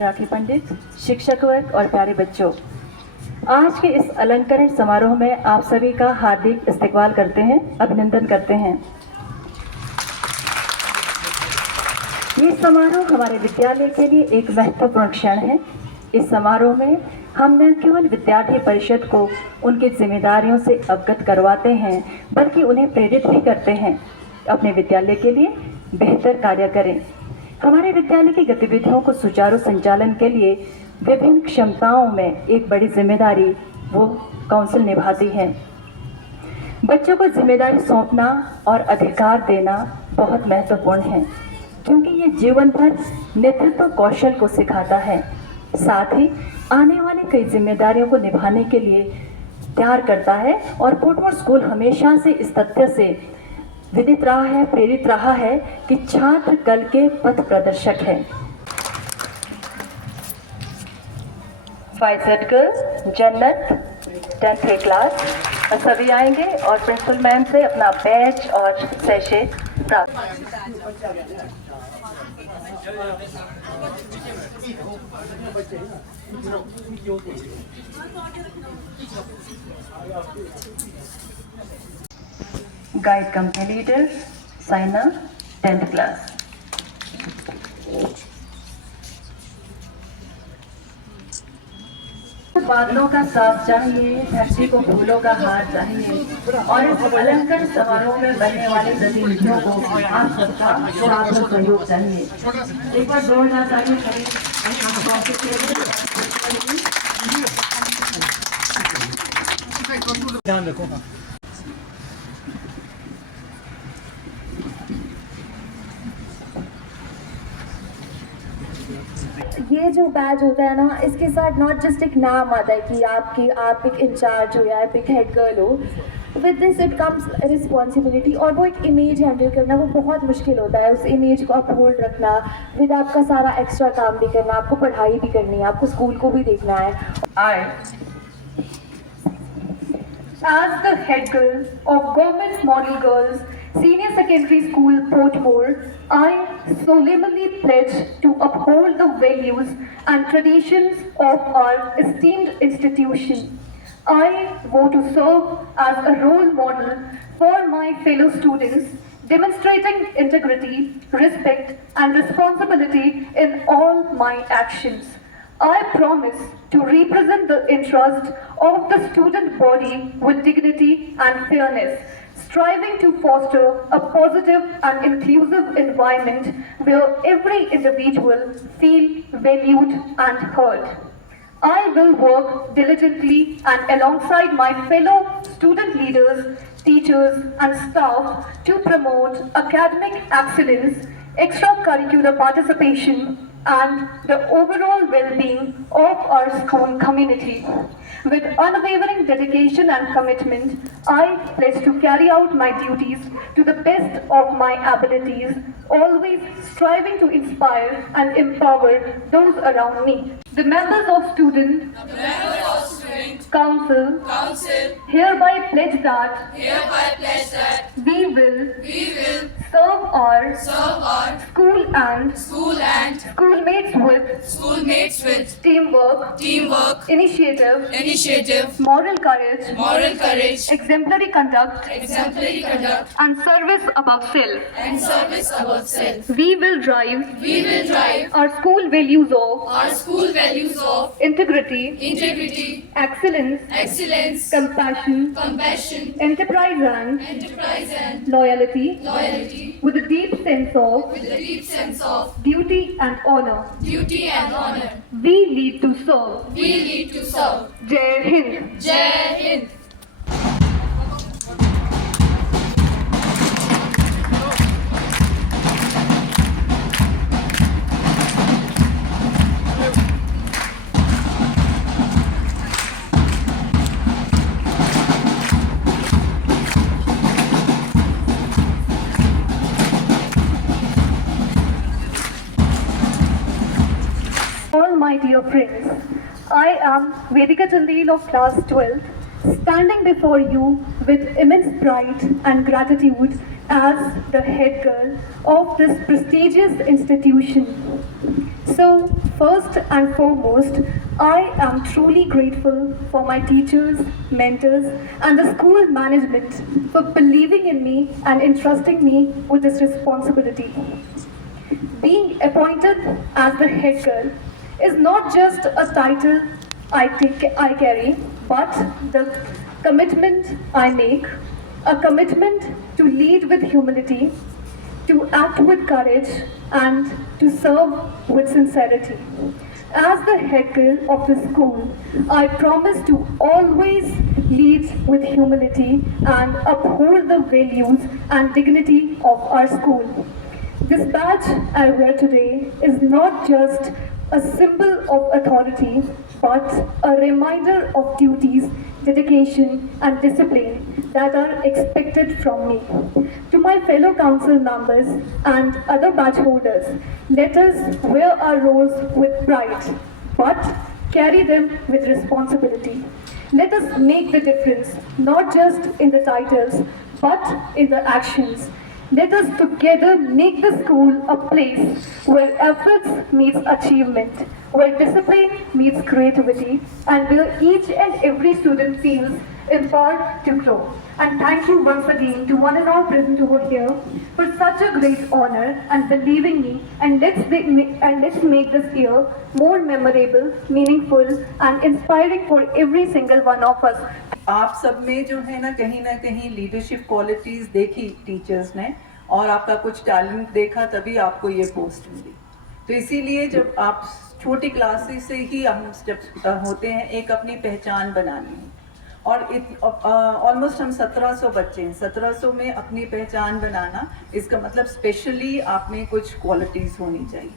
राखी पंडित, शिक्षक वर्ग और प्यारे बच्चों, आज के इस अलंकरण समारोह में आप सभी का हार्दिक इस्तकबाल करते हैं, अभिनंदन करते हैं। ये समारोह हमारे विद्यालय के लिए एक महत्वपूर्ण क्षण है। इस समारोह में हम न केवल विद्यार्थी परिषद को उनकी जिम्मेदारियों से अवगत करवाते हैं, बल्कि उन्हें प्रेरित भी करते हैं अपने विद्यालय के लिए बेहतर कार्य करें। हमारे विद्यालय की गतिविधियों को सुचारू संचालन के लिए विभिन्न क्षमताओं में एक बड़ी जिम्मेदारी वो काउंसिल निभाती है। बच्चों को जिम्मेदारी सौंपना और अधिकार देना बहुत महत्वपूर्ण है, क्योंकि ये जीवन भर नेतृत्व कौशल को सिखाता है, साथ ही आने वाली कई जिम्मेदारियों को निभाने के लिए तैयार करता है। और पोर्टमोर स्कूल हमेशा से इस तथ्य से विदित रहा है, प्रेरित रहा है कि छात्र कल के पथ प्रदर्शक है। फाइजर गर्ल जन्नत 10th क्लास सभी आएंगे और प्रिंसिपल मैम से अपना बैच और सैशे प्राप्त। Guide company leader Saina 10th class. बादलों का साथ चाहिए, धरती को फूलों का हार चाहिए और इस अलंकरण समारोह में बनने वाली गतिविधियों को आप सबका साथ सहयोग चाहिए। एक बार दौड़ना चाहिए। ध्यान रखो। ये जो बैच होता है ना, इसके साथ नॉट जस्ट एक नाम आता है कि आप एक इंचार्ज हो या आप एक हेड गर्ल हो। With this it comes responsibility, और वो एक इमेज हैंडल करना वो बहुत मुश्किल होता है। उस इमेज को आप होल्ड रखना, विद आपका सारा एक्स्ट्रा काम भी करना, आपको पढ़ाई भी करनी है, आपको स्कूल को भी देखना है। As the head girl of Government Model Girls Senior Secondary School, Portmore, I solemnly pledge to uphold the values and traditions of our esteemed institution. I vow to serve as a role model for my fellow students, demonstrating integrity, respect, and responsibility in all my actions. I promise to represent the interest of the student body with dignity and fairness, striving to foster a positive and inclusive environment where every individual feels valued and heard. I will work diligently and alongside my fellow student leaders, teachers and staff to promote academic excellence, extracurricular participation and the overall well-being of our school community. With unwavering dedication and commitment, I pledge to carry out my duties to the best of my abilities, always striving to inspire and empower those around me. The members of student council hereby pledge that we will serve our school and schoolmates with teamwork, initiative, moral courage, exemplary conduct, and service above self. We will drive our school values of integrity, excellence, compassion, enterprise and loyalty, with a deep sense of duty and honor. We lead to serve. Jai Hind. All my dear friends, I am Vedika Chandil of class 12, standing before you with immense pride and gratitude as the head girl of this prestigious institution. So, First and foremost, I am truly grateful for my teachers, mentors, and the school management for believing in me and entrusting me with this responsibility. Being appointed as the head girl is not just a title I carry, but the commitment I make, a commitment to lead with humility, to act with courage, and to serve with sincerity. As the head girl of the school, I promise to always lead with humility and uphold the values and dignity of our school. This badge I wear today is not just a symbol of authority, but a reminder of duties, dedication, and discipline that are expected from me. To my fellow council members and other badge holders, let us wear our roles with pride, but carry them with responsibility. Let us make the difference, not just in the titles, but in the actions. Let us together make the school a place where efforts meets achievement, where discipline meets creativity, and where each and every student feels empowered to grow. And thank you once again to one and all present over here for such a great honor and believing me. And let's make this year more memorable, meaningful, and inspiring for every single one of us. आप सब में जो है ना कहीं leadership qualities देखी टीचर्स ने और आपका कुछ टैलेंट देखा, तभी आपको ये पोस्ट मिली। तो इसीलिए जब आप छोटी क्लासेस से ही हम जब होते हैं एक अपनी पहचान बनानी है, और ऑलमोस्ट हम 1700 बच्चे हैं, 1700 में अपनी पहचान बनाना, इसका मतलब स्पेशली आप में कुछ क्वालिटीज होनी चाहिए।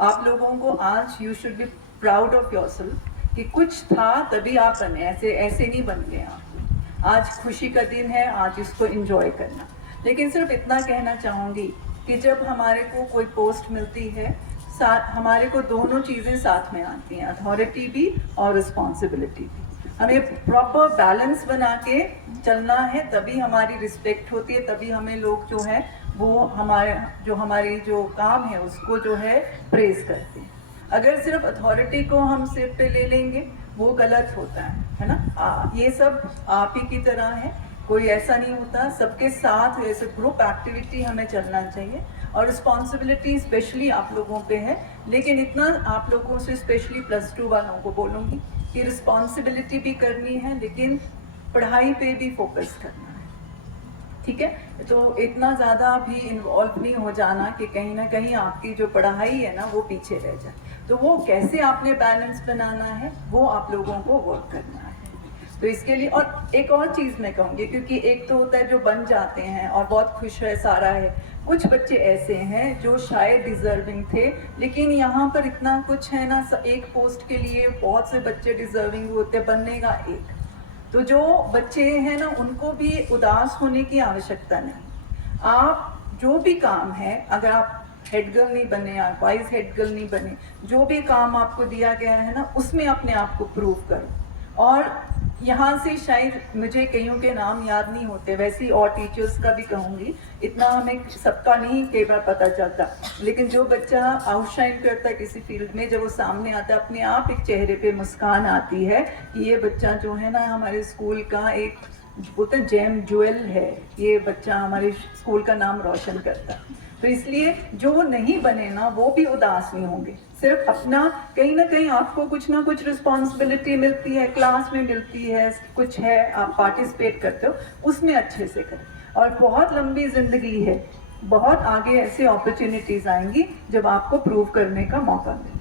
आप लोगों को आज you should be proud of yourself कि कुछ था तभी आप बने, ऐसे नहीं बन गए आप। आज खुशी का दिन है, आज इसको एंजॉय करना। लेकिन सिर्फ इतना कहना चाहूँगी कि जब हमारे को कोई पोस्ट मिलती है, हमारे को दोनों चीज़ें साथ में आती हैं, अथॉरिटी भी और रिस्पॉन्सिबिलिटी भी। हमें प्रॉपर बैलेंस बना के चलना है, तभी हमारी रिस्पेक्ट होती है, तभी हमें लोग जो है वो हमारी जो काम है उसको जो है प्रेज करते हैं। अगर सिर्फ अथॉरिटी को हम सिर पे ले लेंगे वो गलत होता है ना। ये सब आप ही की तरह है, कोई ऐसा नहीं होता, सबके साथ ऐसे ग्रुप एक्टिविटी हमें चलना चाहिए। और रिस्पॉन्सिबिलिटी स्पेशली आप लोगों पे है, लेकिन इतना आप लोगों से स्पेशली +2 वालों को बोलूँगी कि रिस्पॉन्सिबिलिटी भी करनी है, लेकिन पढ़ाई पे भी फोकस करना है, ठीक है। तो इतना ज़्यादा भी इन्वॉल्व नहीं हो जाना कि कहीं ना कहीं आपकी जो पढ़ाई है ना वो पीछे रह जाए। तो वो कैसे आपने बैलेंस बनाना है वो आप लोगों को वर्क करना है। तो इसके लिए और एक और चीज़ मैं कहूँगी, क्योंकि एक तो होता है जो बन जाते हैं और बहुत खुश है सारा है, कुछ बच्चे ऐसे हैं जो शायद डिज़र्विंग थे, लेकिन यहाँ पर इतना कुछ है ना, एक पोस्ट के लिए बहुत से बच्चे डिज़र्विंग होते, बनने का एक। तो जो बच्चे हैं ना उनको भी उदास होने की आवश्यकता नहीं। आप जो भी काम है, अगर आप हेड गर्ल नहीं बने, आप वाइस हेड गर्ल नहीं बने, जो भी काम आपको दिया गया है ना उसमें अपने आप को प्रूव करो। और यहाँ से शायद मुझे कईयों के नाम याद नहीं होते, वैसे और टीचर्स का भी कहूँगी, इतना हमें सबका नहीं कई बार पता चलता, लेकिन जो बच्चा आउटशाइन करता है किसी फील्ड में, जब वो सामने आता है अपने आप एक चेहरे पे मुस्कान आती है कि ये बच्चा जो है ना हमारे स्कूल का एक बोलते हैं जेम ज्वेल है, ये बच्चा हमारे स्कूल का नाम रोशन करता है। तो इसलिए जो नहीं बने ना वो भी उदास नहीं होंगे, सिर्फ अपना कहीं ना कहीं आपको कुछ ना कुछ रिस्पॉन्सिबिलिटी मिलती है, क्लास में मिलती है, कुछ है आप पार्टिसिपेट करते हो, उसमें अच्छे से करें। और बहुत लंबी ज़िंदगी है, बहुत आगे ऐसे अपॉर्चुनिटीज़ आएंगी जब आपको प्रूव करने का मौका मिले।